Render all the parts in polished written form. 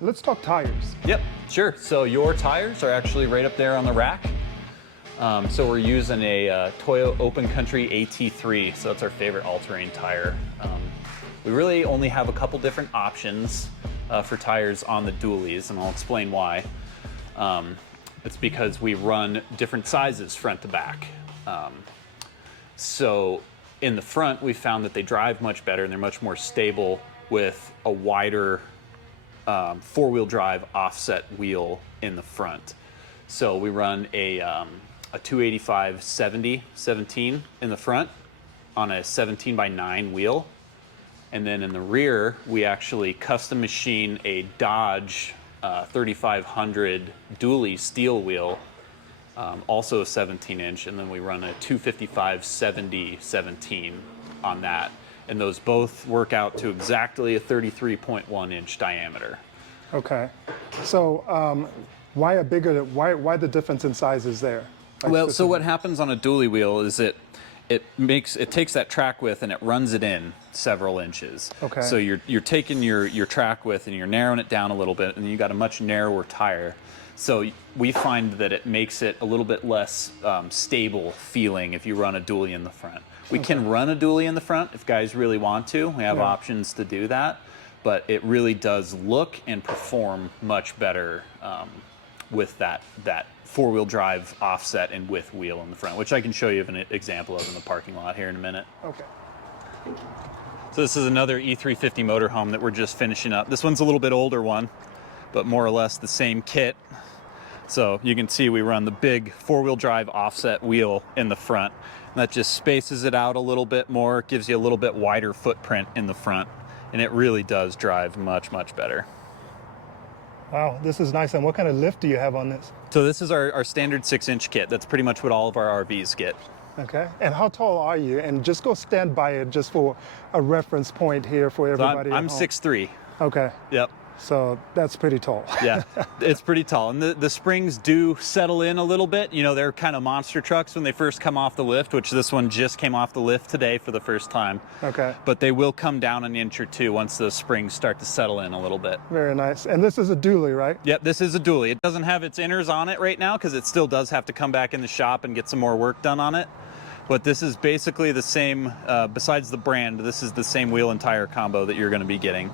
let's talk tires. Yep, sure. So your tires are actually right up there on the rack. So we're using a Toyo Open Country AT3, so that's our favorite all-terrain tire. We really only have a couple different options for tires on the dualies, and I'll explain why. It's because we run different sizes front to back. So in the front, we found that they drive much better and they're much more stable with a wider four-wheel drive offset wheel in the front. So we run a 285/70/17 in the front on a 17x9 wheel. And then in the rear, we actually custom machine a Dodge 3500 dually steel wheel, also a 17-inch, and then we run a 255/70/17 on that. And those both work out to exactly a 33.1-inch diameter. Okay. So why the difference in sizes there? Like well, so what happens on a dually wheel is it takes that track width and it runs it in several inches. Okay. So you're taking your track width and you're narrowing it down a little bit, and you got a much narrower tire. So we find that it makes it a little bit less stable feeling if you run a dually in the front. We can run a dually in the front if guys really want to. We have options to do that, but it really does look and perform much better with that four-wheel drive offset and with wheel in the front, which I can show you an example of in the parking lot here in a minute. Okay. So this is another E350 motorhome that we're just finishing up. This one's a little bit older one, but more or less the same kit. So you can see we run the big four-wheel drive offset wheel in the front. And that just spaces it out a little bit more, gives you a little bit wider footprint in the front, and it really does drive much, much better. Wow, this is nice. And what kind of lift do you have on this? So this is our standard 6-inch kit. That's pretty much what all of our RVs get. Okay. And how tall are you? And just go stand by it just for a reference point here for everybody. So I'm 6'3". Okay. Yep. So that's pretty tall. Yeah, it's pretty tall. And the springs do settle in a little bit. You know, they're kind of monster trucks when they first come off the lift, which this one just came off the lift today for the first time. Okay. But they will come down an inch or two once those springs start to settle in a little bit. Very nice. And this is a dually, right? Yep, this is a dually. It doesn't have its inners on it right now because it still does have to come back in the shop and get some more work done on it. But this is basically the same, besides the brand, this is the same wheel and tire combo that you're going to be getting.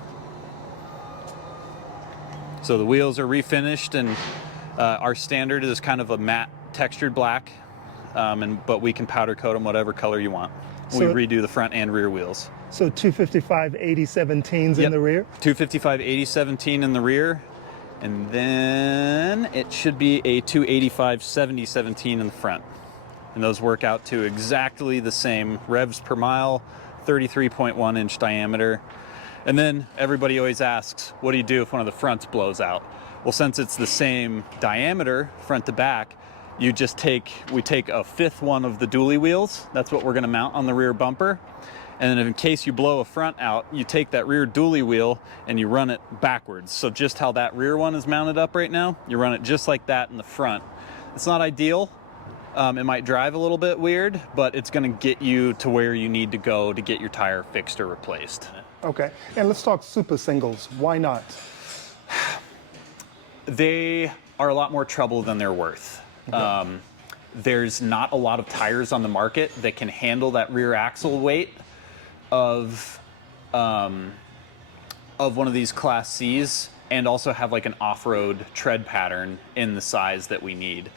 So the wheels are refinished, and our standard is kind of a matte textured black, but we can powder coat them whatever color you want. So we redo the front and rear wheels. So 255/80/17s in the rear? 255/80/17 in the rear, and then it should be a 285/70/17 in the front. And those work out to exactly the same revs per mile, 33.1-inch diameter. And then everybody always asks, what do you do if one of the fronts blows out? Well, since it's the same diameter, front to back, we take a fifth one of the dually wheels. That's what we're gonna mount on the rear bumper. And then in case you blow a front out, you take that rear dually wheel and you run it backwards. So just how that rear one is mounted up right now, you run it just like that in the front. It's not ideal. It might drive a little bit weird, but it's gonna get you to where you need to go to get your tire fixed or replaced. Okay, and let's talk super singles. Why not? They are a lot more trouble than they're worth. Okay. There's not a lot of tires on the market that can handle that rear axle weight of one of these Class Cs, and also have like an off-road tread pattern in the size that we need.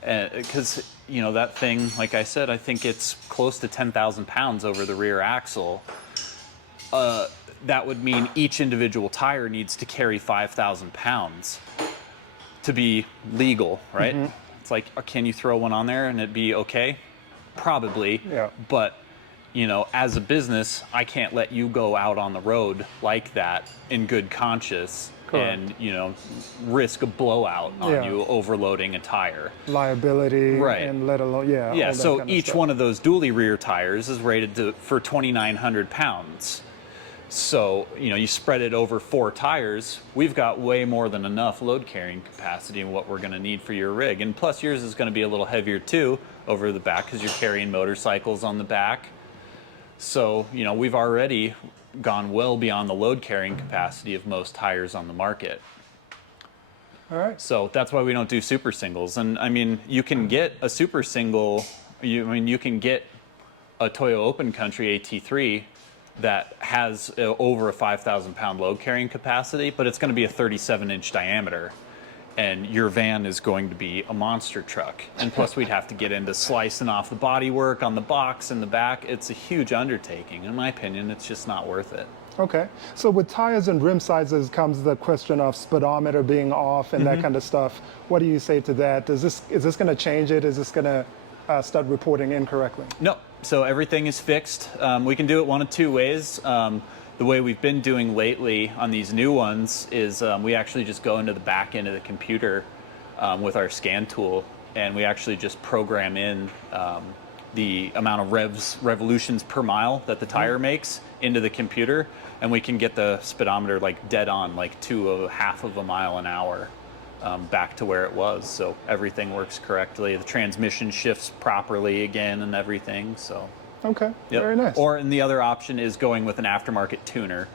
Because you know that thing, like I said, I think it's close to 10,000 pounds over the rear axle. That would mean each individual tire needs to carry 5,000 pounds to be legal, right? Mm-hmm. It's like, can you throw one on there and it'd be okay? Probably. Yeah. But, you know, as a business, I can't let you go out on the road like that in good conscience. Correct. And, you know, risk a blowout on you overloading a tire. Liability, right? And let alone, yeah. So each one of those dually rear tires is rated for 2,900 pounds. So, you know, you spread it over 4 tires, we've got way more than enough load carrying capacity in what we're going to need for your rig. And plus yours is going to be a little heavier too over the back because you're carrying motorcycles on the back. So, you know, we've already gone well beyond the load carrying capacity of most tires on the market. All right. So that's why we don't do super singles. And I mean, you can get a super single, you can get a Toyo Open Country AT3 that has over a 5,000 pound load carrying capacity, but it's going to be a 37-inch diameter. And your van is going to be a monster truck. And plus we'd have to get into slicing off the bodywork on the box in the back. It's a huge undertaking. In my opinion, it's just not worth it. Okay. So with tires and rim sizes comes the question of speedometer being off and that kind of stuff. What do you say to that? Is this going to change it? Is this going to start reporting incorrectly? No. So everything is fixed. We can do it one of two ways. The way we've been doing lately on these new ones is we actually just go into the back end of the computer with our scan tool, and we actually just program in the amount of revolutions per mile that the tire makes into the computer, and we can get the speedometer like dead on, like to a half of a mile an hour back to where it was. So everything works correctly. The transmission shifts properly again and everything. So. Okay, Yep. very nice. Or and the other option is going with an aftermarket tuner.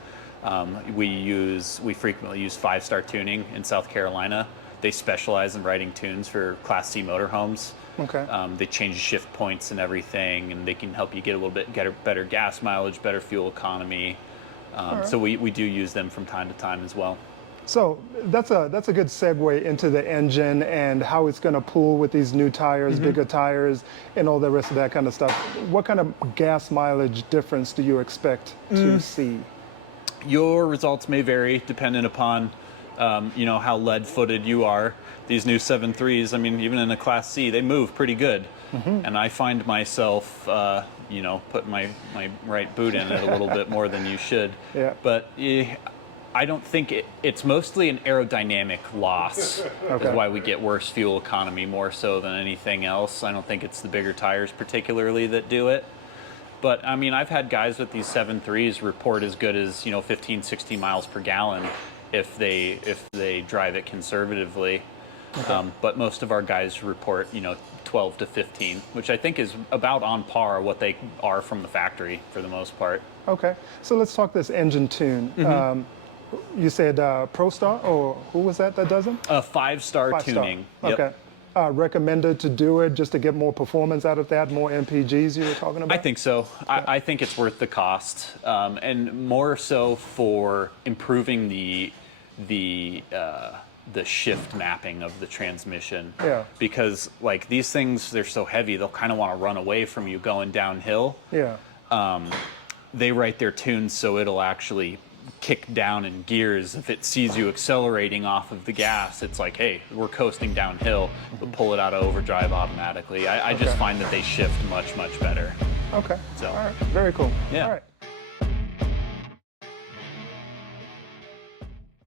We frequently use 5-Star Tuning in South Carolina. They specialize in writing tunes for Class C motorhomes. Okay. They change shift points and everything, and they can help you get a little bit better gas mileage, better fuel economy. So we do use them from time to time as well. So that's a good segue into the engine and how it's going to pull with these new tires, bigger tires, and all the rest of that kind of stuff. What kind of gas mileage difference do you expect to see? Your results may vary depending upon how lead-footed you are. These new 7.3s, I mean, even in a Class C, they move pretty good. And I find myself, putting my right boot in it a little bit more than you should. Yeah. But I don't think it's mostly an aerodynamic loss is why we get worse fuel economy more so than anything else. I don't think it's the bigger tires particularly that do it. But I mean, I've had guys with these 7.3s report as good as 15, 16 miles per gallon if they drive it conservatively. But most of our guys report 12 to 15, which I think is about on par what they are from the factory for the most part. Okay, so let's talk this engine tune. You said ProStar, or who was that does it? 5-Star tuning. Yep. Okay. Recommended to do it just to get more performance out of that, more MPGs you were talking about? I think so. Okay. I think it's worth the cost, and more so for improving the shift mapping of the transmission. Yeah. Because like these things, they're so heavy, they'll kind of want to run away from you going downhill. Yeah. They write their tunes so it'll actually kick down in gears. If it sees you accelerating off of the gas, it's like, hey, we're coasting downhill. We'll pull it out of overdrive automatically. I just find that they shift much, much better. Okay. So. All right. Very cool. Yeah. All right.